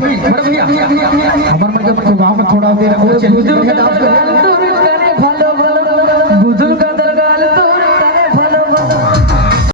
बड़े भैया हमारे मतलब गांव में थोड़ा देर और चल डांस कर